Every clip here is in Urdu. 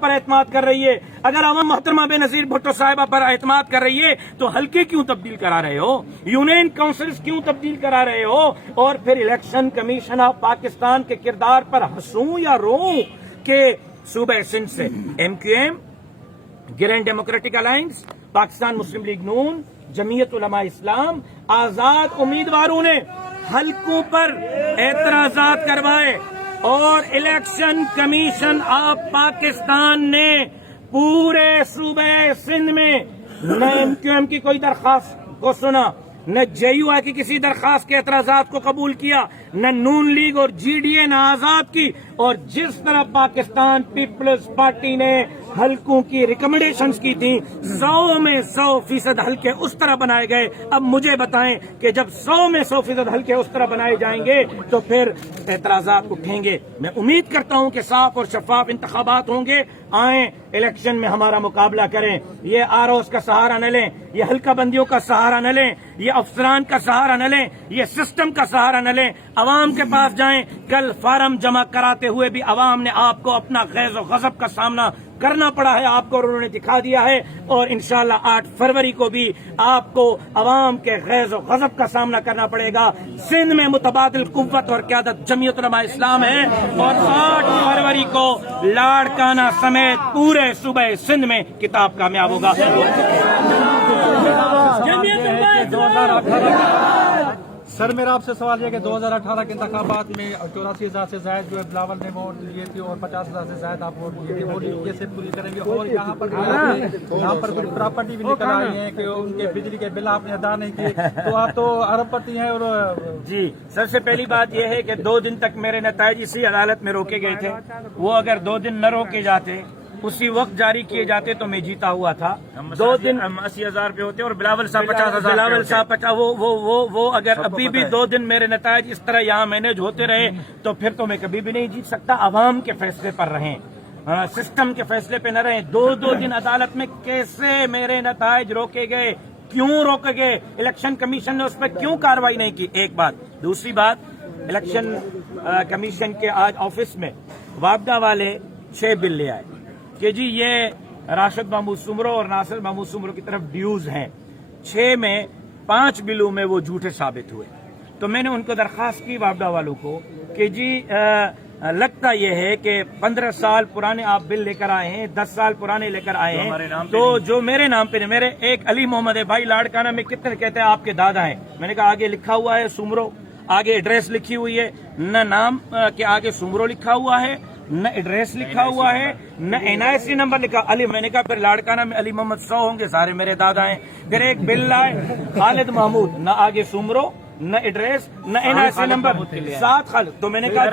پر اعتماد کر رہی ہے، اگر عوام محترمہ بے نظیر بھٹو صاحبہ پر اعتماد کر رہی ہے تو حلقے کیوں تبدیل کرا رہے ہو، یونین کونسلز کیوں تبدیل کرا رہے ہو، اور پھر الیکشن کمیشن آف پاکستان کے کردار پر ہنسوں یا روں کہ صوبہ سندھ سے M Q M, Grand Democratic Alliance, Pakistan Muslim League نون، جمعیت علماء اسلام، آزاد امیدواروں نے حلقوں پر اعتراضات کروائے اور الیکشن کمیشن آف پاکستان نے پورے صوبہ سندھ میں نہ ایم کیو ایم کی کوئی درخواست کو سنا، نہ جے یو آئی کی کسی درخواست کے اعتراضات کو قبول کیا، نہ نون لیگ اور جی ڈی اے، نہ آزاد کی، اور جس طرح پاکستان پیپلز پارٹی نے حلقوں کی ریکمنڈیشنز کی تھیں 100 میں 100% حلقے اس طرح بنائے گئے۔ اب مجھے بتائیں کہ جب 100 میں 100% حلقے اس طرح بنائے جائیں گے تو پھر اعتراضات اٹھیں گے۔ میں امید کرتا ہوں کہ صاف اور شفاف انتخابات ہوں گے، آئیں الیکشن میں ہمارا مقابلہ کریں، یہ آر اوز کا سہارا نہ لیں، یہ حلقہ بندیوں کا سہارا نہ لیں، یہ افسران کا سہارا نہ لیں، یہ سسٹم کا سہارا نہ لیں، عوام کے پاس جائیں۔ کل فارم جمع کراتے ہوئے بھی عوام نے آپ کو اپنا غیظ و غضب کا سامنا کرنا پڑا ہے، آپ کو انہوں نے دکھا دیا ہے، اور انشاءاللہ 8 فروری کو بھی آپ کو عوام کے غیظ و غضب کا سامنا کرنا پڑے گا۔ سندھ میں متبادل قوت اور قیادت جمعیت علماء اسلام ہے، اور 8 فروری کو لاڑکانہ سمیت پورے صوبہ سندھ میں کتاب کامیاب ہوگا۔ سر میرا آپ سے سوال یہ کہ 2018 کے انتخابات میں 84,000 سے زائد جو ہے بلاول نے ووٹ لیے تھے اور 50,000 سے زائد آپ ووٹ لیے تھے، وہ کیسے پوری کریں گے؟ اور یہاں پر کچھ پراپرٹی بھی نکل آئی ہے کہ ان کے بجلی کے بل آپ نے ادا نہیں کیے، تو آپ تو ارب پتی ہیں۔ اور جی، سب سے پہلی بات یہ ہے کہ 2 دن تک میرے نتائج اسی عدالت میں روکے گئے تھے، وہ اگر 2 دن نہ روکے جاتے، اسی وقت جاری کیے جاتے تو میں جیتا ہوا تھا۔ 2 دن 80,000 پہ ہوتے اور بلاول صاحب 50,000، بلاول صاحب 50، وہ اگر ابھی بھی 2 دن میرے نتائج اس طرح یہاں مینج ہوتے رہے تو پھر تو میں کبھی بھی نہیں جیت سکتا۔ عوام کے فیصلے پر رہیں، سسٹم کے فیصلے پہ نہ رہیں۔ 2 دن عدالت میں کیسے میرے نتائج روکے گئے، کیوں روکے گئے، الیکشن کمیشن نے اس پہ کیوں کارروائی نہیں کی؟ ایک بات۔ دوسری بات، الیکشن کمیشن کے آج آفس میں وابڈا والے 6 بل لے آئے کہ جی یہ راشد محمود سمرو اور ناصر محمود سمرو کی طرف ڈیوز ہیں۔ 6 میں 5 بلوں میں وہ جھوٹے ثابت ہوئے، تو میں نے ان کو درخواست کی وابڈا والوں کو کہ جی لگتا یہ ہے کہ 15 سال پرانے آپ بل لے کر آئے ہیں، 10 سال پرانے لے کر آئے ہیں، تو جو میرے نام پہ میرے ایک علی محمد ہے بھائی لاڑکانہ میں کتنے کہتے ہیں آپ کے دادا ہیں، میں نے کہا آگے لکھا ہوا ہے سمرو، آگے ایڈریس لکھی ہوئی ہے، نہ نام کے آگے سمرو لکھا ہوا ہے، نہ ایڈریس لکھا ہوا ہے، نہ NIC نمبر لکھا علی۔ میں نے کہا پھر لاڑکانہ میں علی محمد 100 ہوں گے، سارے میرے دادا ہیں۔ پھر ایک بل لائے خالد محمود، نہ آگے سمرو، نہ ایڈریس، نہ NIC نمبر، 7 خالد۔ تو میں نے کہا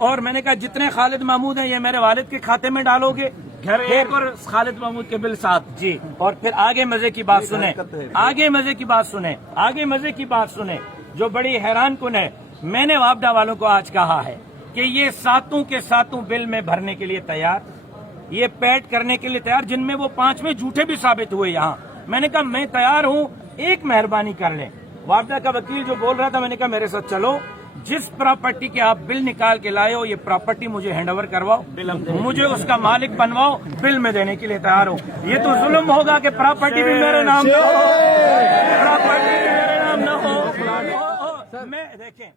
اور میں نے کہا جتنے خالد محمود ہیں یہ میرے والد کے کھاتے میں ڈالو گے، گھر ایک اور خالد محمود کے بل 7۔ جی، اور پھر آگے مزے کی بات سنیں، آگے مزے کی بات سنیں، آگے مزے کی بات سنیں جو بڑی حیران کن ہے۔ میں نے وابڈا والوں کو آج کہا ہے کہ یہ 7 کے 7 بل میں بھرنے کے لیے تیار، یہ پیڈ کرنے کے لیے تیار، جن میں وہ 5 جھوٹے بھی ثابت ہوئے یہاں۔ میں نے کہا میں تیار ہوں، ایک مہربانی کر لیں۔ وابڈا کا وکیل جو بول رہا تھا، میں نے کہا میرے ساتھ چلو، جس پراپرٹی کے آپ بل نکال کے لائے ہو یہ پراپرٹی مجھے ہینڈ اوور کرواؤ، مجھے اس کا مالک بنواؤ، بل میں دینے کے لیے تیار ہوں۔ یہ تو ظلم ہوگا کہ پراپرٹی بھی میرے نام نہ ہو، پراپرٹی بھی میرے نام نہ ہو۔ میں دیکھیں